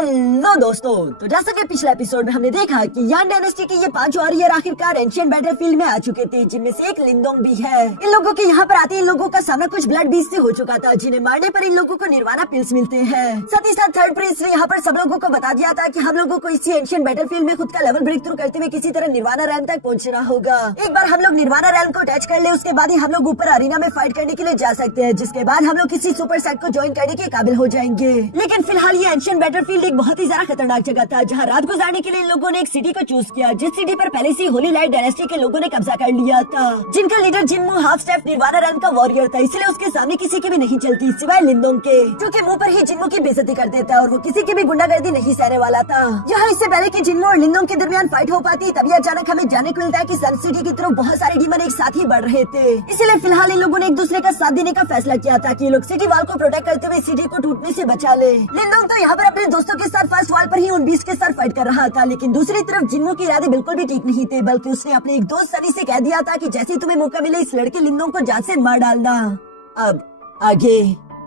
Hello दोस्तों, तो जैसा कि पिछले एपिसोड में हमने देखा कि यान डायनेस्टी के ये 5 वॉरियर आखिरकार एंशिएंट बैटलफील्ड में आ चुके थे, जिनमें से एक लिंदोंग भी है। इन लोगों के यहाँ पर आते इन लोगों का सामना कुछ ब्लड बीस्ट से हो चुका था, जिन्हें मारने पर इन लोगों को निर्वाणा पिल्स मिलते हैं। साथ ही साथ थर्ड प्रिंस ने यहाँ पर सब लोगों को बता दिया था कि हम लोगों को इसी एंशिएंट बैटलफील्ड में खुद का लेवल ब्रेक थ्रू करते हुए किसी तरह निर्वाणा रैम तक पहुँचना होगा। एक बार हम लोग निर्वाणा रैम को टच कर ले, उसके बाद ही हम लोग ऊपर अरीना में फाइट करने के लिए जा सकते हैं, जिसके बाद हम लोग किसी सुपर सेट को ज्वाइन करने के काबिल हो जाएंगे। लेकिन फिलहाल ये एंशिएंट बैटलफील्ड एक बहुत ही ज्यादा खतरनाक जगह था, जहाँ रात गुजारने के लिए इन लोगों ने एक सिटी को चूज किया, जिस सिटी पर पहले से होली लाइट डायनेस्टी के लोगों ने कब्जा कर लिया था, जिनका leader जिनमू half step nirvana RAM का वॉरियर था। इसलिए उसके सामने किसी की भी नहीं चलती सिवाय लिंदोंग के, जो कि मुंह पर ही जिनमू की बेइज्जती कर देता और वो किसी की भी गुंडागर्दी नहीं सहने वाला था। यहाँ इससे पहले कि जिनमू और लिंदोंग के दरमियान फाइट हो पाती, तभी अचानक हमें जाने को मिलता है कि सन सिटी की तरफ बहुत सारे डीमन एक साथ ही बढ़ रहे थे। इसलिए फिलहाल इन लोगों ने एक दूसरे का साथ देने का फैसला किया था कि ये लोग सिटी वॉल को प्रोटेक्ट करते हुए सिटी को टूटने से बचा ले। लिंदोंग तो यहाँ पर अपने दोस्तों के साथ फर्स्ट वॉल पर ही उन बीस्ट के साथ फाइट कर रहा था, लेकिन दूसरी तरफ जिनमू के इरादे बिल्कुल भी ठीक नहीं थे, बल्कि उसने अपने एक दोस्त सनी से कह दिया था कि जैसे ही तुम्हें मौका मिले इस लड़के लिंदोंग को जान से मार डालना। अब आगे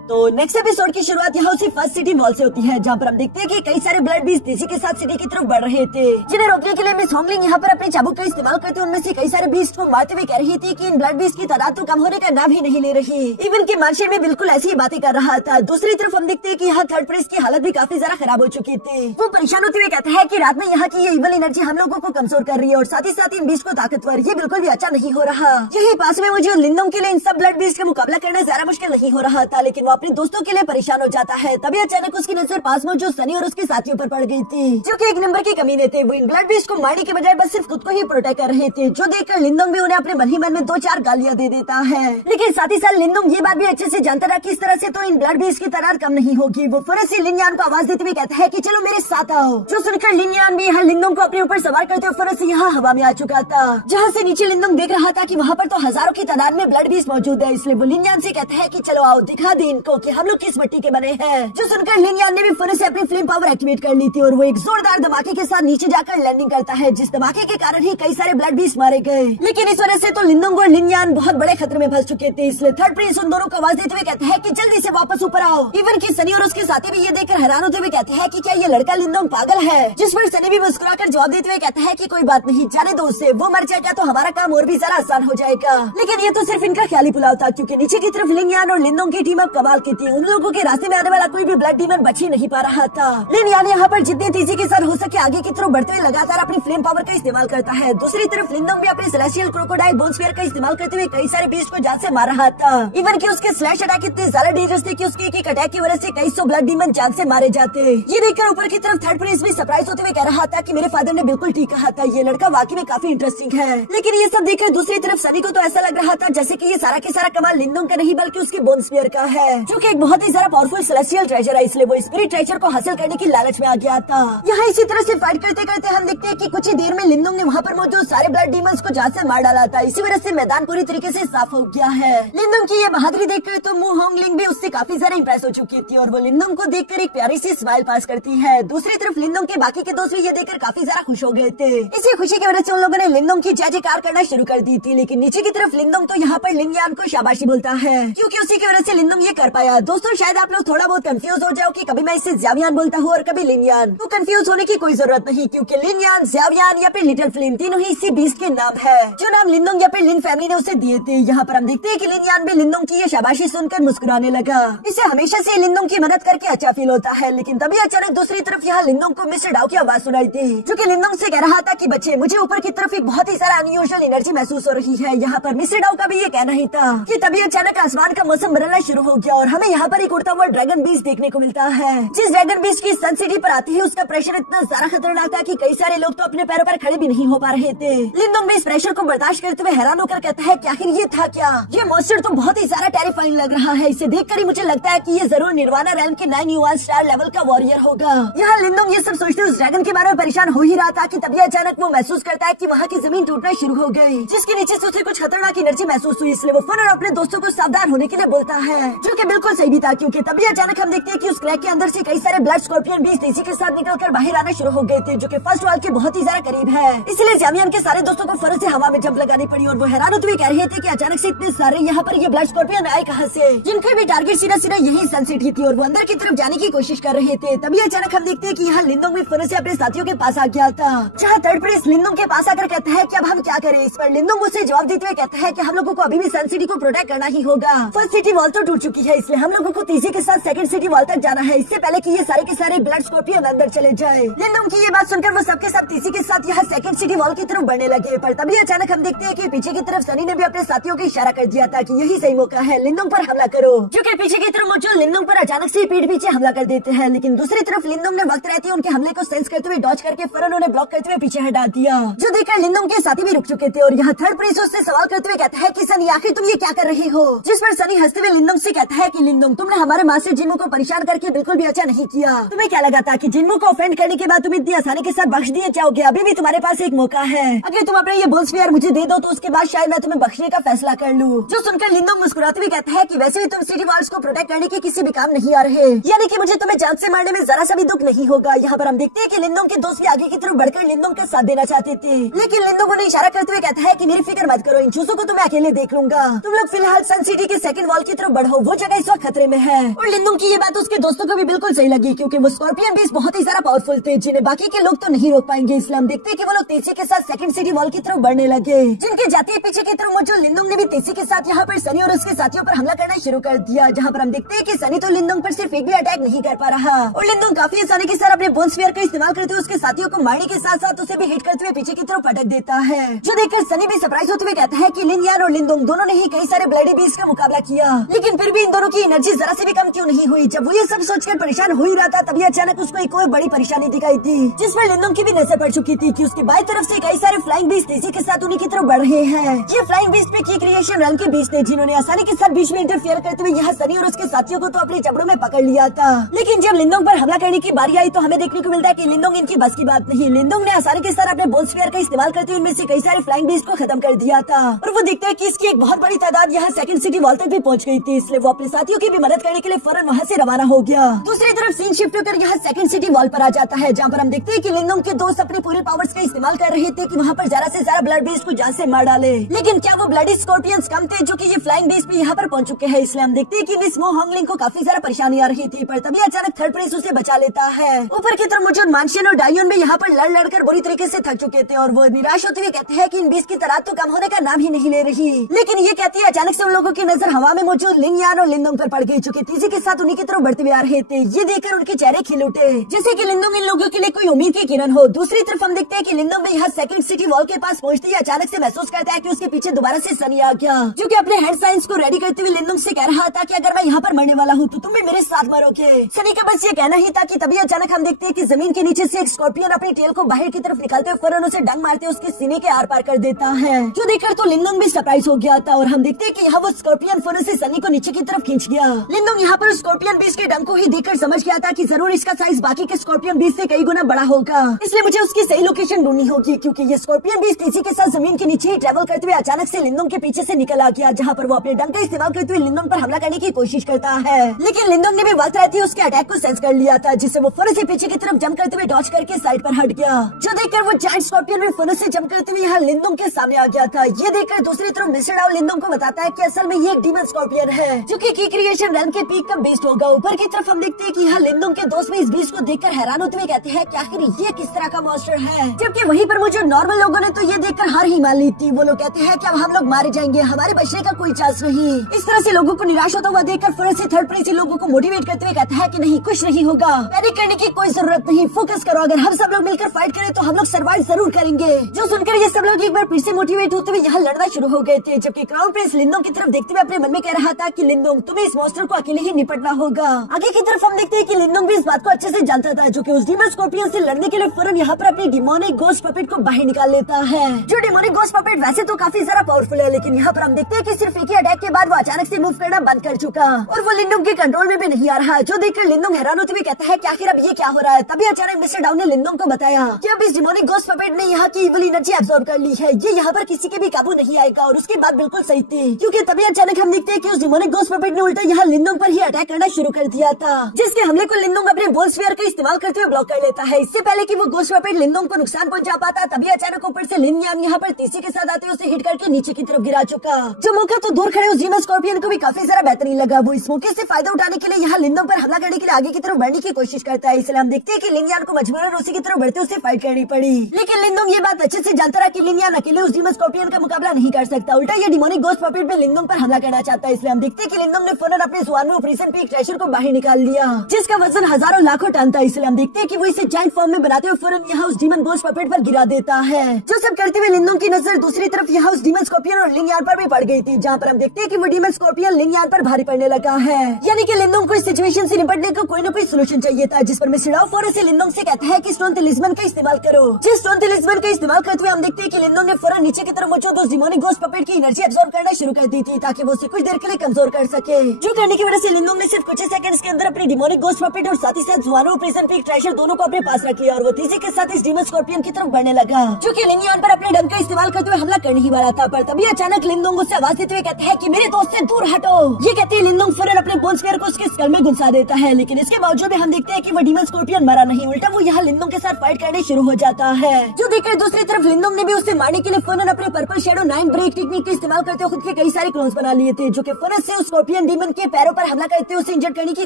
तो नेक्स्ट एपिसोड की शुरुआत यहाँ उसी फर्स्ट सिटी मॉल से होती है, जहाँ पर हम देखते हैं कि कई सारे ब्लड बीस्ट इसी के साथ सिटी की तरफ बढ़ रहे थे, जिन्हें रोकने के लिए मिस होंगलिंग यहाँ पर अपने चाबुक का इस्तेमाल करते उनमें से कई सारे बीस्ट को मारते हुए कह रही थी कि इन ब्लड बीस्ट की तादाद तो कम होने का नाम ही नहीं ले रही। इवन की मानशेर में बिल्कुल ऐसी ही बातें कर रहा था। दूसरी तरफ हम देखते हैं कि यहाँ थर्ड प्रिंस की हालत भी काफी ज्यादा खराब हो चुकी थी। वो परेशान होते हुए कहता है कि रात में यहाँ की ये इवल एनर्जी हम लोगों को कमजोर कर रही है और साथ ही साथ इन बीस्ट को ताकतवर, ये बिल्कुल भी अच्छा नहीं हो रहा। यही पास में मुझे लिंदोंग के लिए इन सब ब्लड बीस्ट का मुकाबला करना ज्यादा मुश्किल नहीं हो रहा था, लेकिन वो अपने दोस्तों के लिए परेशान हो जाता है। तभी अचानक उसकी नजर पास में जो सनी और उसके साथियों पर पड़ गई थी, जो कि एक नंबर के कमीने थे। वो इन ब्लड बीस्ट को मारने के बजाय बस सिर्फ खुद को ही प्रोटेक्ट कर रहे थे, जो देखकर लिंदोंग भी उन्हें अपने मन ही मन में 2-4 गालियां दे देता है। लेकिन साथ ही साथ लिंदोंग ये बात भी अच्छे से जानता रहा कि इस तरह से तो इन ब्लड बीस्ट की तादाद कम नहीं होगी। वो फौरन से लिनयान को आवाज देते हुए कहता है कि चलो मेरे साथ आओ, जो सुनकर लिनयान भी यहाँ लिंदोंग को अपने ऊपर सवार करते हुए फौरन से यहाँ हवा में आ चुका था, जहाँ से नीचे लिंदोंग देख रहा था कि वहाँ पर तो हजारों की तादाद में ब्लड बीस्ट मौजूद है। इसलिए वो लिनयान से कहता है कि चलो आओ दिखा दे इनको कि हम लोग किस मिट्टी के बने हैं। जो सुनकर लिनयान ने भी फौरन से अपनी फ्लेम पावर एक्टिवेट कर ली थी और वो एक जोरदार धमाके के साथ नीचे जाकर लैंडिंग करता है, जिस धमाके के कारण ही कई सारे ब्लड बीस्ट मारे गए। लेकिन इस वजह से तो लिंदोंग और लिनयान बहुत बड़े खतरे में फंस चुके थे। इसलिए थर्ड प्रिंस उन दोनों को आवाज देते हुए कहता है कि जल्दी से वापस ऊपर आओ। इवन की सनी और उसके साथी भी ये देखकर हैरान होते हुए कहते हैं कि क्या ये लड़का लिंदोंग पागल है, जिस पर सनी भी मुस्कुराकर जवाब देते हुए कहता है कि कोई बात नहीं, जाने दो उसे, वो मर जाएगा तो हमारा काम और भी ज्यादा आसान हो जाएगा। लेकिन ये तो सिर्फ इनका ख्याली पुलाव था, क्योंकि नीचे की तरफ लिनयान और लिंदोंग की टीम अब कमाल की थी। उन लोगों के रास्ते में आने वाला कोई भी ब्लड डीमन बच ही नहीं पा रहा था। लिनयान यहाँ पर जितनी तेजी के साथ हो सके आगे की तरफ बढ़ते हुए लगातार अपनी फ्लेम पावर का इस्तेमाल करता है। दूसरी तरफ लिंदोंग भी अपने सेलेस्टियल क्रोकोडाइल बोन स्फीयर का इस्तेमाल करते हुए कई सारे बीस्ट को जान से मार रहा था। इवन कि उसके स्लैश अटैक इतने ज्यादा डेंजरस थे कि उसके एक अटैक की वजह से कई सौ ब्लड डीमन जान से मारे जाते। ये देखकर ऊपर की तरफ थर्ड प्रिंस भी सरप्राइज होते हुए कह रहा था कि मेरे फादर ने बिल्कुल ठीक कहा था, ये लड़का वाकई में काफी इंटरेस्टिंग है। लेकिन ये सब देखकर दूसरी तरफ सनी को तो ऐसा लग रहा था जैसे कि ये सारा के सारा कमाल लिंदोंग का नहीं बल्कि उसके बोन स्फीयर का है, जो कि एक बहुत ही ज्यादा पावरफुल सेलेस्टियल ट्रेजर है। इसलिए वो स्पिरिट ट्रेजर को हासिल करने की लालच में आ गया था। यहाँ इसी तरह से फाइट करते करते हम देखते हैं कि कुछ ही देर में लिंदोंग ने वहाँ पर मौजूद सारे ब्लड डीमंस को जान से मार डाला था। इसी वजह से मैदान पूरी तरीके से साफ हो गया है। लिंदोंग की ये बहादुरी देखकर तो मू होंगलिंग भी उससे काफी ज्यादा इंप्रेस हो चुकी थी और वो लिंदोंग को देखकर एक प्यारी सी स्माइल पास करती है। दूसरी तरफ लिंदोंग के बाकी के दोस्त भी ये देखकर काफी ज्यादा खुश हो गए थे। इसी खुशी की वजह से उन लोगों ने लिंदोंग की जय जयकार करना शुरू कर दी थी। लेकिन नीचे की तरफ लिंदोंग तो यहाँ पर लिनयान को शाबाशी बोलता है, क्योंकि उसी की वजह से लिंदोंग ये कर पाया। दोस्तों शायद आप लोग थोड़ा बहुत कंफ्यूज हो जाओ कि कभी मैं इसे ज़्यावियान बोलता हूँ और कभी लिनयान। तो कंफ्यूज होने की कोई जरूरत नहीं, क्योंकि लिनयान, ज़्यावियान या फिर लिटिल फ्लेम तीनों ही इसी बीस्ट के नाम है, जो नाम लिंदोंग या फिर लिन फैमिली ने उसे दिए थे। यहाँ पर हम देखते हैं कि लिनयान भी लिंदोंग की ये शाबाशी सुनकर मुस्कुराने लगा। इसे हमेशा से लिंदोंग की मदद करके अच्छा फील होता है। लेकिन तभी अचानक दूसरी तरफ यहाँ लिंदोंग को मिस्टर डाउ की आवाज सुनाई थी, जो कि लिंदोंग से कह रहा था कि बच्चे मुझे ऊपर की तरफ एक बहुत ही सारा अनयूजुअल एनर्जी महसूस हो रही है। यहाँ पर मिस्टर डाउ का भी ये कहना ही था कि तभी अचानक आसमान का मौसम बदलना शुरू हो गया और हमें यहाँ पर एक उड़ता हुआ ड्रैगन बीस्ट देखने को मिलता है। जिस ड्रैगन बीस्ट की सन सिटी पर आती है उसका प्रेशर इतना ज्यादा खतरनाक था कि कई सारे लोग तो अपने पैरों पर खड़े भी नहीं हो पा रहे थे। लिंदोंग भी इस प्रेशर को बर्दाश्त करते हुए हैरान होकर कहता है कि आखिर ये था क्या, ये मॉन्स्टर तो बहुत ही ज्यादा टेरिफाइंग लग रहा है। इसे देखकर ही मुझे लगता है कि ये जरूर निर्वाणा रैम के 9 युवा स्टार लेवल का वॉरियर होगा। यहाँ लिंदोंग ये सब सोचते उस ड्रैगन के बारे में परेशान हो ही रहा था कि तभी अचानक वो महसूस करता है कि वहाँ की जमीन टूटना शुरू हो गई, जिसके नीचे से उसे कुछ खतरनाक एनर्जी महसूस हुई। इसलिए वो फौरन अपने दोस्तों को सावधान होने के लिए बोलता है, जो कि के बिल्कुल सही भी था, क्योंकि तभी अचानक हम देखते हैं कि उस क्रैक के अंदर से कई सारे ब्लड स्कॉर्पियन बीस्ट तेजी के साथ निकलकर बाहर आना शुरू हो गए थे, जो कि फर्स्ट वॉल के बहुत ही ज्यादा करीब है। इसलिए जामियन के सारे दोस्तों को फौरन से हवा में जंप लगानी पड़ी और वो हैरान होते हुए कह रहे थे कि अचानक से इतने सारे यहाँ पर ये ब्लड स्कॉर्पियन आए कहाँ से, जिनका भी टारगेट सीधा सीधा यही सन सिटी थी और वो अंदर की तरफ जाने की कोशिश कर रहे थे। तभी अचानक हम देखते हैं कि यहाँ लिंदोंग भी फौरन से अपने साथियों के पास आ गया था, जहाँ थर्ड प्रिंस लिंदोंग के पास आकर कहता है कि अब हम क्या करें। इस पर लिंदोंग उसे जवाब देते हुए कहता है कि हम लोगों को अभी भी सन सिटी को प्रोटेक्ट करना ही होगा। फर्स्ट सिटी वॉल तो टूट चुकी है, इसलिए हम लोगों को तेजी के साथ सेकंड सिटी वॉल तक जाना है, इससे पहले कि ये सारे के सारे ब्लड स्कॉर्पियन अंदर चले जाए। लिंदोंग की ये बात सुनकर वो सबके सब तेजी के साथ यहाँ सेकंड सिटी वॉल की तरफ बढ़ने लगे, पर तभी अचानक हम देखते हैं कि पीछे की तरफ सनी ने भी अपने साथियों को इशारा कर दिया था कि यही सही मौका है, लिंदोंग पर हमला करो। जो कि पीछे की तरफ मौजूद लिंदोंग पर अचानक से पीठ पीछे हमला कर देते हैं, लेकिन दूसरी तरफ लिंदोंग ने वक्त रहते उनके हमले को सेंस करते हुए डॉज करके फौरन उन्हें ब्लॉक करते हुए पीछे हटा दिया। जो देखकर लिंदोंग के साथी भी रुक चुके थे और यहाँ थर्ड प्रिंस उससे सवाल करते हुए कहता है कि सनी आखिर तुम ये क्या कर रही हो, जिस पर सनी हंसते हुए लिंदोंग से कहता है कि लिंदोंग तुमने हमारे मास्टर जिन्मो को परेशान करके बिल्कुल भी अच्छा नहीं किया। तुम्हें क्या लगा था कि जिन्मो को ऑफेंड करने के बाद तुम इतनी आसानी के साथ बख्श दिए जाओगे? अभी भी तुम्हारे पास एक मौका है, अगर तुम अपने ये बोल स्फीयर मुझे दे दो तो उसके बाद शायद मैं तुम्हें बख्शने का फैसला कर लूं। जो सुनकर लिंदोंग मुस्कुराते हुए कहता है कि वैसे भी तुम सिटी वॉल्स को प्रोटेक्ट करने के किसी भी काम नहीं आ रहे, यानी कि मुझे तुम्हें जान से मारने में जरा सा भी दुख नहीं होगा। यहाँ पर हम देखते हैं कि लिंदोंग के दोस्त भी आगे की तरफ बढ़कर लिंदोंग का साथ देना चाहते थे, लेकिन लिंदोंग उन्हें इशारा करते हुए कहता है कि मेरी फिक्र मत करो, इन चूजों को तो मैं अकेले देख लूंगा, तुम लोग फिलहाल सन सिटी के सेकंड वॉल की तरफ बढ़ो, वो जगह इस वक्त खतरे में है। और लिंदोंग की ये बात उसके दोस्तों को भी बिल्कुल सही लगी, क्योंकि वो स्कॉर्पियन बीस्ट बहुत ही ज्यादा पावरफुल थे, जिन्हें बाकी के लोग तो नहीं रोक पाएंगे। इसलिए हम देखते हैं कि वो लोग तेजी के साथ सेकंड सिटी वॉल की तरफ बढ़ने लगे, जिनके जाते पीछे की तरफ मौजूद लिंदोंग ने भी तेजी के साथ यहाँ पर सनी और उसके साथियों पर हमला करना शुरू कर दिया, जहाँ पर हम देखते हैं कि सनी तो लिंदोंग पर सिर्फ एक भी अटैक नहीं कर पा रहा और लिंदोंग काफी आसानी के साथ अपने बोन स्फीयर का इस्तेमाल करते हुए उसके साथियों को मारने के साथ साथ उसे भी हिट करते हुए पीछे की तरफ पटक देता है। जो देखकर सनी भी सरप्राइज होते हुए कहता है कि लिन यान और लिंदोंग दोनों ने ही कई सारे ब्लडी बीस्ट का मुकाबला किया, लेकिन फिर भी इन दोनों की एनर्जी जरा से भी कम क्यों नहीं हुई। जब वो ये सब सोचकर परेशान हो ही रहा था, तभी अचानक उसको एक और बड़ी परेशानी दिखाई थी, जिसमें लिंदोंग की भी नजर पड़ चुकी थी कि उसकी बाईं तरफ से कई सारे फ्लाइंग बीस्ट तेजी के साथ उन्हीं की तरफ बढ़ रहे हैं। ये फ्लाइंग बीस्ट पे की क्रिएशन रन के बीस्ट थे, जिन्होंने आसानी के साथ बीच में इंटरफेयर करते हुए यहाँ सनी और उसके साथियों को तो अपने जबड़ों में पकड़ लिया था। लेकिन जब लिंदोंग पर हमला करने की बारी आई तो हमें देखने को मिलता है कि लिंदोंग इनकी बस की बात नहीं। लिंदोंग ने आसानी के साथ अपने बोन स्फीयर का इस्तेमाल करते हुए इनमें से कई सारे फ्लाइंग बीस्ट को खत्म कर दिया था और वो देखते हैं कि इसकी एक बहुत बड़ी तादाद यहाँ सेकंड सिटी वॉल तक भी पहुंच गई थी, इसलिए वो अपने साथियों की भी मदद करने के लिए फौरन वहाँ से रवाना हो गया। दूसरी तरफ सीन शिफ्ट होकर यहाँ सेकंड सिटी वॉल पर आ जाता है, जहाँ पर हम देखते हैं कि लिंदोंग के दोस्त अपने पूरे पावर्स का इस्तेमाल कर रहे थे कि वहाँ पर ज्यादा से ज्यादा ब्लड बीस्ट को जान से मार डाले, लेकिन क्या वो ब्लडी स्कॉर्पियंस कम थे जो कि ये फ्लाइंग बीस्ट भी यहाँ पर पहुंच चुके हैं। इसलिए हम देखते हैं कि मिस मो होंगलिंग को काफी ज्यादा परेशानी आ रही थी, पर तभी अचानक थर्ड प्रिंस उसे बचा लेता है। ऊपर की तरफ मौजूद मानशियन और डायोन भी यहाँ पर लड़कर बुरी तरीके से थक चुके थे और वो निराश होते हुए कहते हैं कि इन बीस्ट की तादाद तो कम होने का नाम ही नहीं ले रही, लेकिन ये कहती है अचानक से उन लोगों की नजर हवा में मौजूद लिन यान और लिंदोंग पर पड़ गई, जो कि तेजी के साथ उन्हीं की तरफ बढ़ते हुए आ रहे थे। ये देखकर उनके चेहरे खिल उठे, जैसे कि लिंदोंग इन लोगों के लिए कोई उम्मीद की किरण हो। दूसरी तरफ हम देखते हैं कि लिंदोंग भी यहाँ सेकंड सिटी वॉल के पास पहुंचते ही अचानक से महसूस करता है कि उसके पीछे दोबारा से सनी आ गया, जो कि अपने हैंड साइंस को रेडी करते हुए लिंदोंग से कह रहा था कि अगर मैं यहाँ पर मरने वाला हूँ तो तुम भी मेरे साथ मरोगे। सनी का बस ये कहना ही था कि तभी अचानक हम देखते हैं कि जमीन के नीचे से एक स्कॉर्पियन अपनी टेल को बाहर की तरफ निकालते हुए फौरन उसे डंग मारते उसके सीने के आर पार कर देता है, जो देखकर तो लिंदोंग भी सरप्राइज हो गया था और हम देखते हैं कि यहाँ वो स्कॉर्पियन फौरन से सनी को नीचे की तरफ खींच गया। लिंदोंग यहाँ पर स्कॉर्पियन बीस्ट के डंग को ही देखकर समझ गया था कि जरूर इसका साइज बाकी के स्कॉर्पियन बीस्ट से कई गुना बड़ा होगा, इसलिए मुझे उसकी सही लोकेशन ढूंढनी होगी, क्योंकि ये स्कॉर्पियन बीस्ट तेजी के साथ जमीन के नीचे ही ट्रेवल करते हुए अचानक से लिंदोंग के पीछे से निकल आ गया, जहाँ पर वो अपने डंग का इस्तेमाल करते हुए लिंदोंग पर हमला करने की कोशिश करता है, लेकिन लिंदोंग ने भी वक्त रहते उसके अटैक को सेंस कर लिया था, जिससे वो फौरन से पीछे की तरफ जंप करते हुए डॉज करके साइड पर हट गया, जो देखकर वो जायंट स्कॉर्पियन भी फौरन से जंप करते हुए यहाँ लिंदोंग के सामने आ गया था। ये देखकर दूसरी तरफ मिस्टर डाउ लिंदोंग को बताता है कि असल में ये एक डीमन स्कॉर्पियन है, जो कि क्रिएशन रन के पीक का बीस्ट होगा। ऊपर की तरफ हम देखते हैं कि यहाँ लिंदोंग के दोस्त भी इस बीस्ट को देखकर हैरान होते हुए कहते हैं कि आखिर ये किस तरह का मॉन्स्टर है, जबकि वहीं पर मुझे नॉर्मल लोगों ने तो ये देखकर हार ही मान ली थी। वो लोग कहते हैं कि अब हम लोग मारे जाएंगे, हमारे बचने का कोई चांस नहीं। इस तरह से लोगों को निराश होता हुआ देखकर फौरन से थर्ड प्रिंस लोगों को मोटिवेट करते हुए कहता है कि नहीं, कुछ नहीं होगा, पैनिक करने की कोई जरूरत नहीं, फोकस करो, अगर हम सब लोग मिलकर फाइट करें तो हम लोग सर्वाइव जरूर करेंगे। जो सुनकर ये सब लोग एक बार फिर से मोटिवेट होते हुए यहाँ लड़ना शुरू हो गए थे, जबकि क्राउन प्रिंस लिंदोंग की तरफ देखते हुए अपने मन में कह रहा था कि लिंदोंग तुम्हें इस मॉन्स्टर को अकेले ही निपटना होगा। आगे की तरफ हम देखते हैं कि लिंदोंग भी इस बात को अच्छे से जानता था, जो कि उस डीमन स्कॉर्पियन से लड़ने के लिए फौरन यहाँ पर अपनी डिमोनिक गोस्ट पपेट को बाहर निकाल लेता है। जो डिमोनिक गोस्ट पपेट वैसे तो काफी ज्यादा पावरफुल है, लेकिन यहाँ पर हम देखते हैं कि सिर्फ एक ही अटैक के बाद वो अचानक से मूव करना बंद कर चुका और वो लिंदोंग के कंट्रोल में भी नहीं आ रहा, जो देखकर लिंदोंग हैरान होते हुए कहता है कि आखिर अब ये क्या हो रहा है। तभी अचानक मिस्टर डाउ ने लिंदोंग को बताया कि अब इस डिमोनिक गोस्ट पपेट ने यहाँ की इविल एनर्जी एब्सॉर्ब कर ली है, ये यहाँ पर किसी के भी काबू नहीं आएगा, और उसकी बात बिल्कुल सही थी, क्योंकि तभी अचानक हम देखते हैं कि उस डिमोनिक गोस्ट पपेट स्पॉपिट ने उल्टा यहाँ लिंदोंग पर ही अटैक करना शुरू कर दिया था, जिसके हमले को लिंदोंग अपने बोल स्फीयर का इस्तेमाल करते हुए ब्लॉक कर लेता है। इससे पहले कि वो गोस्ट स्पॉपिट लिंदोंग को नुकसान पहुंचा पाता, तभी अचानक ऊपर से लिन यान यहाँ पर तीसरे के साथ आते उसे हिट करके नीचे की तरफ गिरा चुका। जो मौका तो दूर खड़े उस डीमन स्कॉर्पियन को भी काफी सारा बेहतरीन लगा। वो इस मौके से फायदा उठाने के लिए यहाँ लिंदोंग पर हमला करने के लिए आगे की तरफ बढ़ने की कोशिश करता है। इसलिए हम देखते हैं कि लिन यान को मजबूरन उसी की तरफ बढ़ते उसे फाइट करनी पड़ी। लेकिन लिंदोंग ये बात अच्छे से जानता रहा कि लिन यान अकेले उस डीमन स्कॉर्पियन का मुकाबला नहीं कर सकता। उल्टा ये डिमोनिक गोस्ट स्पॉपिट पे लिंदोंग पर हमला करना चाहता है। इसलिए हम देखते हैं कि लिंदोंग ने फौरन अपने जुबान में ऑपरेशन पीक ट्रेशर को बाहर निकाल लिया, जिसका वजन हजारों लाखों टन था। इसलिए हम देखते हैं कि वो इसे जायंट फॉर्म में बनाते हुए फौरन यहाँ उस डीमन गोस्ट स्पॉपिट पर गिरा देता है। जो सब करते हुए लिंदोंग की नजर दूसरी तरफ यहाँ उस डीमन स्कॉर्पियन और लिन यान पर भी पड़ गई थी, जहाँ पर हम देखते हैं कि वो डीमन स्कॉर्पियन लिन यान पर भारी पड़ने लगा है। यानी कि लिंदोंग को इस सिचुएशन से निपटने का कोई न कोई सोल्यूशन चाहिए था, जिस पर मिस्टर डाओ फौरन से लिंदोंग से कहता है कि स्टोन तलिस्मन का इस्तेमाल करो। जिस स्टोन तलिस्मन का इस्तेमाल करते हुए हम देखते हैं कि लिंदोंग ने फौरन नीचे की तरफ मौजूद उस डिमोनिक गोस्ट पपेट की एनर्जी एब्जॉर्ब करना शुरू कर दी थी, ताकि वो उसे कुछ देर के लिए कमजोर कर सके। जो करने की वजह से लिंदोंग ने सिर्फ कुछ ही सेकंड्स के अंदर अपनी डिमोनिक गोस्ट पपेट और साथ ही साथ जुआनो ऑपरेशन पीक ट्रेशर दोनों को अपने पास रख लिया और वो तेजी के साथ इस डीमन स्कॉर्पियन की तरफ बढ़ने लगा, जो कि लिन यान पर अपने डंक का इस्तेमाल करते हुए हमला करने ही वाला था। पर तभी अचानक लिंदोंग उससे आवाज देते हुए कहते हैं कि मेरे दोस्त से दूर हटो। ये कहते हैं लिंदोंग फौरन अपने बोन स्फीयर को उसके स्कल में घुसा देता है, लेकिन इसके बावजूद भी हम देखते हैं कि वो डीमन स्कॉर्पियन मरा नहीं, उल्टा वो यहाँ लिंदोंग के साथ फाइट करने शुरू हो जाता है। जो देखकर दूसरी तरफ लिंदोंग ने भी उसे मारने के लिए फौरन अपने पर्पल शैडो 9 ब्रेक टेक्निक का इस्तेमाल करते हुए खुद के कई सारे क्लोन्स बना लिए थे, जो कि फौरन से उस स्कॉर्पियन डीमन के पैरों पर हमला करते हुए उसे इंजर्ड करने की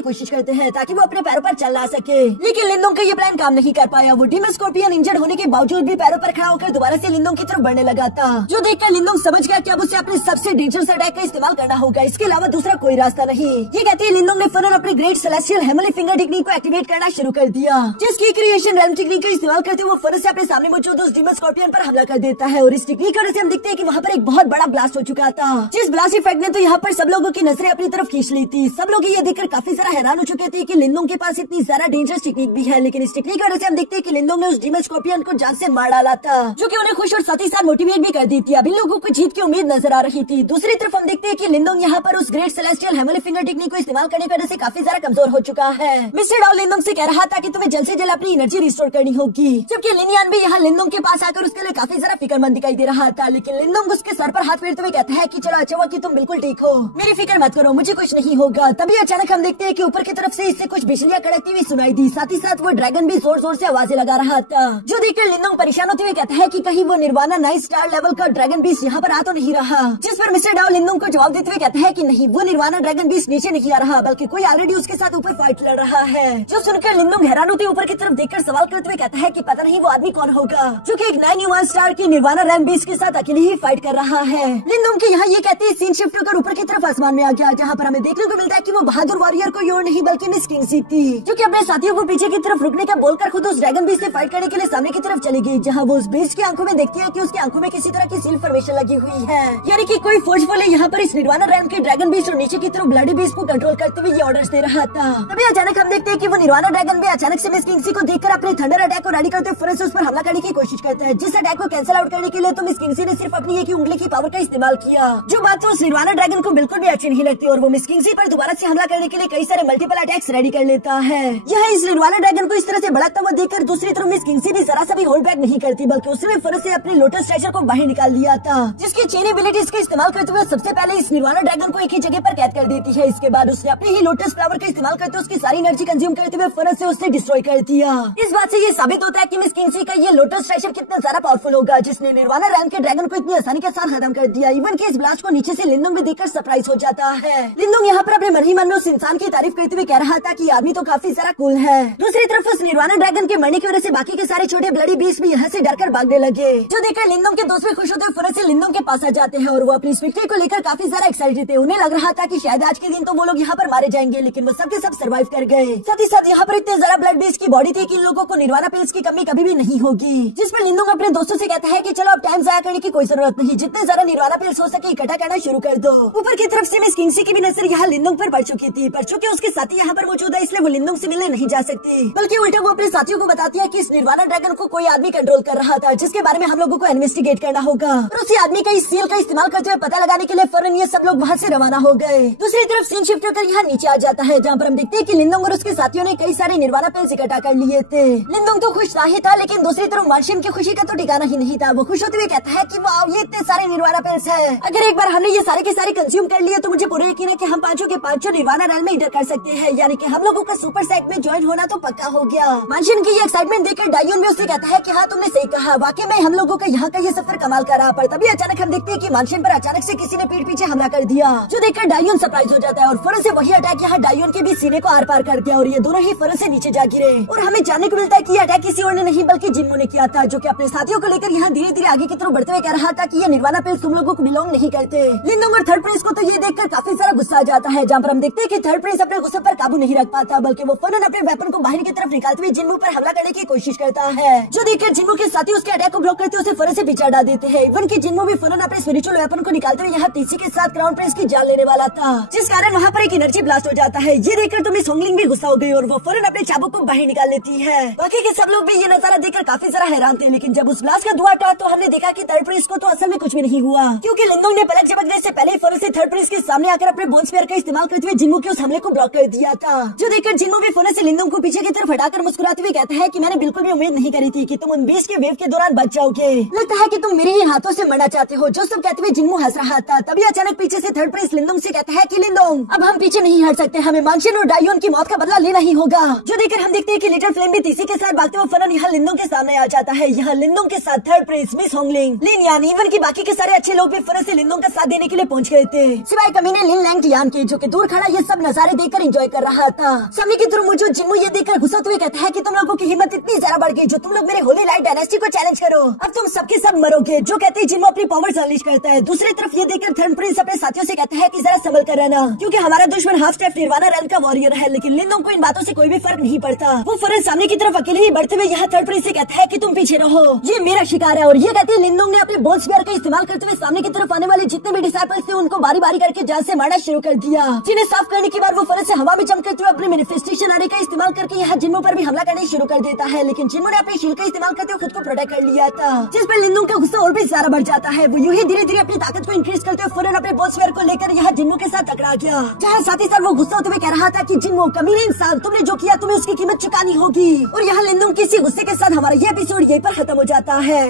कोशिश करते हैं, ताकि वो अपने पैरों पर चल ना सके। लेकिन लिंदोंग का ये प्लान काम नहीं कर पाया। वो डीमन स्कॉर्पियन इंजर्ड होने के बावजूद भी पैरों पर खड़ा होकर दोबारा से लिंदोंग की तरफ बढ़ने लगा था, जो देखकर लिंदोंग समझ गया कि अब उसे अपने सबसे डेंजरस अटैक का इस्तेमाल करना होगा, इसके अलावा दूसरा कोई रास्ता नहीं। ये कहते हैं लिंदोंग ने फौरन अपने ग्रेट सेलेस्टियल हेमली फिंगर टेक्निक को एक्टिवेट करना शुरू कर दिया, जिसकी क्रिएशन रेल्म टेक्निक का इस्तेमाल करते हुए वो फौरन से अपने सामने मौजूद उस डीमन स्कॉर्पियन पर हमला कर देता है। और इस टेक्निक की वजह से हम देखते हैं कि वहाँ पर एक बहुत बड़ा ब्लास्ट हो चुका था, जिस ब्लास्ट इफेक्ट ने तो यहाँ पर सब लोगों की नजरें अपनी तरफ खींच ली थी। सब लोग ये देखकर काफी सारा हैरान हो चुके थे कि लिंदोंग के पास इतनी ज्यादा डेंजरस टेक्निक भी है, लेकिन इस टेक्निक की वजह से हम देखते हैं कि लिंदोंग ने उस डीमन स्कॉर्पियन को जान से मार डाला था, जो कि उन्हें खुश और साथ ही साथ मोटिवेट भी कर दी थी। अभी लोगों को जीत की उम्मीद नजर आ रही थी। दूसरी तरफ हम देखते हैं कि लिंदोंग यहाँ पर उस ग्रेट सेलेस्टियल हेमली फिंगर टेक्निक को इस्तेमाल करने की वजह से काफी सारा कमजोर हो चुका है। मिस्टर डाओ लिंदोंग से कह रहा था कि तुम्हें जल्द से जल्द अपनी एनर्जी रिस्टोर करनी होगी, जबकि लिन यान भी यहाँ लिंदोंग के पास आकर उसके लिए काफी सारा फिक्रमंद दिखाई दे रहा था। लेकिन लिंदोंग उसके सर पर हाथ फेरते हुए कहता है कि चलो अच्छा हुआ कि तुम बिल्कुल ठीक हो, मेरी फिक्र मत करो, मुझे कुछ नहीं होगा। तभी अचानक हम देखते हैं कि ऊपर की तरफ से इससे कुछ बिजलियां कड़कती हुई सुनाई दी, साथ ही साथ वो ड्रैगन भी जोर जोर से आवाजें लगा रहा था, जो देखकर लिंदोंग परेशान होते हुए कहता है कि कहीं वो निर्वाणा 9 स्टार लेवल का ड्रैगन बीस्ट यहाँ पर आ तो नहीं रहा। जिस पर मिस्टर डाओ लिंदोंग को जवाब देते हुए कहता है कि नहीं, वो निर्वाणा ड्रैगन बीस्ट नीचे नहीं आ रहा, बल्कि कोई ऑलरेडी उसके साथ ऊपर फाइट लड़ रहा है। जो सुनकर लिंदोंग हैरान होते ऊपर की तरफ देखकर सवाल करते हुए कहता है कि पता नहीं वो आदमी कौन होगा, जो कि एक 9 स्टार की निर्वाणा रैम बीस्ट के साथ अकेले ही फाइट कर रहा है। लिंदोंग के यहाँ ये कहते हैं सीन शिफ्ट होकर ऊपर की तरफ आसमान में आ गया, जहाँ पर हमें देखने को मिलता है कि वो बहादुर वॉरियर को और नहीं बल्कि मिस किंगसी थी, जो कि अपने साथियों को पीछे की तरफ रुकने का बोलकर खुद उस ड्रैगन बीस्ट से फाइट करने के लिए सामने की तरफ चली गई, जहाँ वो उस बीस्ट की आंखों में देखती है कि उसकी आंखों में किसी तरह की सील फॉर्मेशन लगी हुई है, यानी कि कोई फोर्सफुल यहाँ पर इस निर्वाणा रैम के ड्रैगन बीस्ट और नीचे की तरफ ब्लडी बीस्ट को कंट्रोल करते हुए ये ऑर्डर्स दे रहा था। तभी अचानक हम देखते हैं कि वो निर्वाणा ड्रैगन भी अचानक से मिस किंगसी को देखकर अपने थंडर अटैक को रेडी करते हुए फौरन से उस पर हमला करने की कोशिश करता है। जिस अटैक को कैंसिल आउट करने के लिए तो मिस किंगसी ने सिर्फ अपनी एक ही उंगली की पावर का इस्तेमाल किया, जो बात तो उस निर्वाणा ड्रैगन को बिल्कुल भी अच्छी नहीं लगती और वो मिस किंगसी पर दोबारा से हमला करने के लिए कई सारे मल्टीपल अटैक्स रेडी कर लेता है। यह इस निर्वाणा ड्रैगन को इस तरह से बढ़ता हुआ देखकर दूसरी तरफ मिस किंगसी भी जरा सा भी होल्ड बैक नहीं करती, बल्कि उसने भी फौरन से अपने लोटस स्ट्रेचर को बाहर निकाल लिया था, जिसकी चेन एबिलिटीज का इस्तेमाल करते हुए सबसे पहले इस निर्वाणा ड्रैगन को एक ही जगह पर कैद कर देती है। इसके बाद उसने अपने ही लोटस फ्लावर का इस्तेमाल करते हुए उसकी सारी एनर्जी कंज्यूम करते हुए फौरन से उसे डिस्ट्रॉय कर दिया। इस बात से ये साबित होता है कि मिस किंगसी का ये लोटस स्ट्रेचर कितना ज्यादा पावरफुल होगा, जिसने निर्वाणा रैम के ड्रैगन को इतनी आसानी के साथ खत्म कर दिया। इवन कि इस ब्लास्ट को नीचे से लिंदोंग भी देखकर सरप्राइज हो जाता है। लिंदोंग यहाँ पर अपने मन ही मन में उस इंसान की तारीफ करते हुए कह रहा था कि आदमी तो काफी सारा कूल है। दूसरी तरफ उस निर्वाणा ड्रैगन के मरने की वजह से बाकी के सारे छोटे ब्लडी बीस्ट भी यहाँ से डरकर भागने लगे, जो देखकर लिंदोंग के दोस्त भी खुश होते हुए फौरन से लिंदोंग के पास आ जाते हैं और वो अपनी विक्ट्री को लेकर काफी ज्यादा एक्साइटेड थे। उन्हें लग रहा था कि शायद आज के दिन तो वो लोग यहाँ पर मारे जाएंगे, लेकिन वो सबके सब सर्वाइव कर गए। साथ ही साथ यहाँ पर इतने ज्यादा ब्लड बीस्ट की बॉडी थी कि इन लोगों को निर्वाणा पिल्स की कमी कभी भी नहीं होगी, जिस पर लिंदोंग अपने दोस्तों से कहता है कि चलो अब टाइम जाया करने की कोई जरूरत नहीं, जितने ज्यादा निर्वाणा पिल्स हो सके इकट्ठा करना शुरू कर दो। ऊपर की तरफ से मिस किंगसी की भी नजर यहाँ लिंदोंग पर पड़ चुकी थी, पर चूंकि उसके साथी यहाँ पर मौजूद है इसलिए वो लिंदोंग से मिलने नहीं जा सकती, बल्कि उल्टा वो अपने साथियों को बताती है कि इस निर्वाणा ड्रैगन को कोई आदमी कंट्रोल कर रहा था, जिसके बारे में हम लोगों को इन्वेस्टिगेट करना होगा और उसी आदमी का इस सील का इस्तेमाल करते हुए पता लगाने के लिए फौरन ये सब लोग वहाँ से रवाना हो गए। दूसरी तरफ सीन शिफ्ट होकर यहाँ नीचे आ जाता है, जहाँ पर हम देखते हैं कि लिंदोंग और उसके साथियों ने कई सारे निर्वाणा पिल्स इकट्ठा कर लिए थे। लिंदोंग तो खुश ही था, लेकिन दूसरी तरफ मार्शियन की खुशी का तो ठिकाना ही नहीं था। वो खुश होते हुए कहता है कि वाह, ये इतने सारे निर्वाणा पिल्स है, अगर एक बार हमने ये सारे के सारे कंज्यूम कर लिए तो मुझे पूरे यकीन है कि हम पांचों के पांचों निर्वाणा रैल में इंटर कर सकते हैं, यानी कि हम लोगों का सुपर सेट में ज्वाइन होना तो पक्का हो गया। मानशिन की ये एक्साइटमेंट देखकर डायोन भी उससे कहता है कि हाँ तुमने सही कहा, वाकई में हम लोगों का यहाँ का ये सफर कमाल का रहा। पर तभी अचानक हम देखते हैं कि मानशिन पर अचानक से किसी ने पीठ पीछे हमला कर दिया, जो देखकर डायोन सरप्राइज हो जाता है और फौरन से वही अटैक यहाँ डायोन के भी सीने को आर पार कर दिया और ये दोनों ही फौरन से नीचे जा गिरे। और हमें जानने को मिलता है कि ये अटैक किसी और ने नहीं बल्कि जिन्मो ने किया था, जो कि अपने साथियों को लेकर यहाँ धीरे धीरे आगे की तरफ बढ़ते हुए कह रहा था कि ये निर्वाणा पिल्स तुम लोगों को बिलोंग नहीं करते। लिंदोंग और थर्ड प्रिंस को तो ये देखकर काफी सारा गुस्सा आ जाता है, जहाँ पर हम देखते हैं कि थर्ड प्रिंस अपने गुस्से पर काबू नहीं रख पाता, बल्कि वो फौरन अपने वेपन को बाहर की तरफ निकालते हुए जिन्मो पर हमला करने की कोशिश करता है, जो देखकर जिन्मो के साथी उसके अटैक को ब्लॉक करते हुए उसे फौरन से पीछे हटा देते हैं। इवन की जिन्मो भी फौरन अपने स्पिरिचुअल वेपन को निकालते हुए यहाँ तीसी के साथ क्राउन प्रिंस की जान लेने वाला था, जिस कारण वहाँ पर एक एनर्जी ब्लास्ट हो जाता है। ये देखकर तो मिस होंगलिंग भी गुस्सा हो गई और वो फौरन अपने चाबुक को बाहर निकाल लेती है। बाकी के सब लोग भी ये नजारा देखकर काफी सारा हैरान थे, लेकिन जब उस ब्लास्ट का धुआं उठा तो हमने देखा कि थर्ड प्रिंस को तो असल में कुछ भी नहीं हुआ, क्योंकि लिंदोंग ने पलक झपकने से पहले ही फौरन से थर्ड प्रिंस के सामने आकर अपने बोन स्फीयर का इस्तेमाल करते हुए जिन्मो के उस हमले को ब्लॉक कर दिया था, जो देखकर जिन्मो भी फौरन से लिंदोंग को पीछे की तरफ हटाकर मुस्कुराते हुए कहता है कि मैंने बिल्कुल भी उम्मीद नहीं करी थी कि तुम उन 20 के वेव के दौरान बच जाओगे, लगता है कि तुम मेरे ही हाथों से मरना चाहते हो, जो सब कहते हुए जिन्मो हंस रहा था। तभी अचानक पीछे से थर्ड प्रिंस लिंदोंग से कहता है कि लिंदोंग अब हम पीछे नहीं हट सकते, हमें मानशिन और डायोन की मौत का बदला लेना ही होगा, जो देखकर हम देखते हैं कि लिटिल फ्लेम भी तीसी के साथ भागते हुए फौरन यहाँ लिंदोंग के सामने आ जाता है। यहाँ लिंदोंग के साथ थर्ड प्रिंस, मिस होंगलिंग, लिन यान, इवन की बाकी के सारे अच्छे लोग भी फौरन से लिंदोंग का साथ देने के लिए पहुंच गए थे, सिवाय कमीने लिन लैंगटियान के, जो कि दूर खड़ा ये सब नजारे देखकर एंजॉय कर रहा था। सामने की तरफ मुझे जिन्मो ये देखकर गुस्सा हुए कहता है कि तुम लोगों की हिम्मत इतनी ज्यादा बढ़ गई जो तुम लोग मेरे होली लाइट डायनेस्टी को चैलेंज करो, अब तुम सबके सब मरोगे, जो कहते हैं जिन्मो अपनी पावर्स अनलीश करता है। दूसरी तरफ ये देखकर थर्ड प्रिंस अपने साथियों से कहता है कि जरा संभल कर रहना, क्योंकि हमारा दुश्मन हाफ स्टेप निर्वाणा रैल का वॉरियर है। लेकिन लिंदोंग को इन बातों से कोई भी फर्क नहीं पड़ता, वो फौरन सामने की तरफ अकेले ही बढ़ते हुए यहाँ थर्ड प्रिंस से कहता है कि तुम पीछे रहो, ये मेरा शिकार है। और ये कहते हैं लिंदोंग ने अपने बोन स्फीयर का इस्तेमाल करते हुए सामने की तरफ आने वाले जितने भी डिसाइपल्स थे उनको बारी बारी करके जान से मारना शुरू कर दिया, जिन्हें साफ करने के बाद वो फौरन से हवा में जंप करते हुए अपने मैनिफेस्टेशन आने का इस्तेमाल करके यहाँ जिन्मो पर भी हमला करने शुरू कर देता है। लेकिन जिन्मो ने अपने शील्ड का इस्तेमाल करते हुए खुद को प्रोटेक्ट कर लिया था, जिस पर लिंदोंग का गुस्सा और भी ज्यादा बढ़ जाता है। वो यूं ही धीरे धीरे अपनी ताकत को इंक्रीज करते हुए फौरन अपने बोन स्फीयर को लेकर यहाँ जिन्मो के साथ टकरा गया, जहाँ साथ ही साथ वो गुस्सा होते हुए कह रहा था कि जिन्मो कमीने इंसान, तुमने जो किया तुम्हें उसकी कीमत चुकानी होगी। और यहाँ लिंदोंग किसी गुस्से के साथ हमारा ये एपिसोड यहीं पर खत्म हो जाता है।